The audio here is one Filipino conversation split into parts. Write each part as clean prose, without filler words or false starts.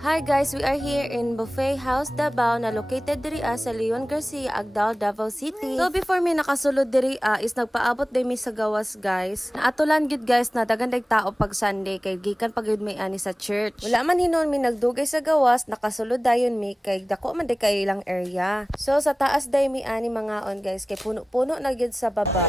Hi guys, we are here in Buffet House Davao na located diri sa Leon Garcia, Agdao, Davao City. So before mi nakasulod diri is nagpaabot din mi sa gawas guys. Naatulan gid guys na daghan dag tao pag Sunday kay gikan pag gid may ani sa church. Wala man hinon mi nagdugay sa gawas, nakasulod dayon mi kay dako man day kay ilang area. So sa taas day mi ani mangaon guys kay puno-puno na gid sa baba.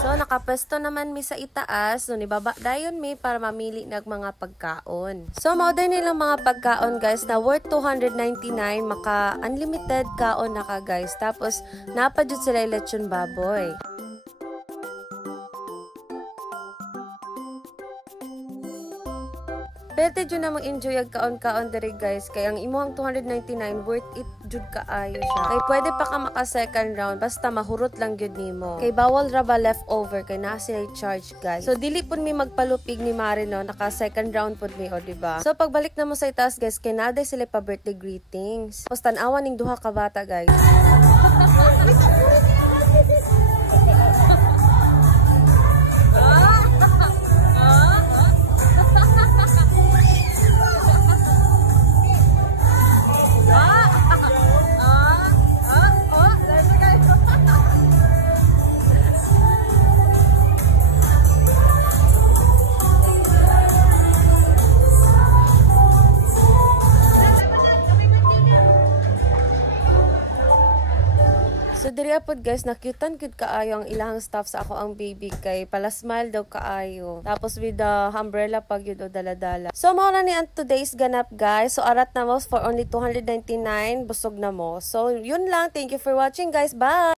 So, nakapesto naman mi sa itaas. So, nibaba dayon mi para mamili ng mga pagkaon. So, mauday nilang mga pagkaon guys na worth 299. Maka unlimited kaon na ka guys. Tapos, napadjud sila lechon baboy. Pwede dyan na mag-enjoy ang kaon-kaon diri guys. Kaya ang imuhang 299 worth it jud kaayo siya. Kay pwede pa ka maka second round basta mahurot lang gyud nimo. Kay bawal ra ba leftover kay na sila charge guys. So dili pud mi magpalupig ni Mari no, naka second round pud mi o diba? So pagbalik na mo sa itaas guys, kay naday sila pa birthday greetings. Tapos tan-awan ning duha ka bata guys. So diri apod guys, nakyutan gud kaayo ang ilahang staff sa ako ang baby kay pala smile daw kaayo. Tapos with the umbrella pag yun o dala-dala. So mao na ni ang today's ganap guys. So arat na mo for only 299, busog na mo. So yun lang, thank you for watching guys. Bye!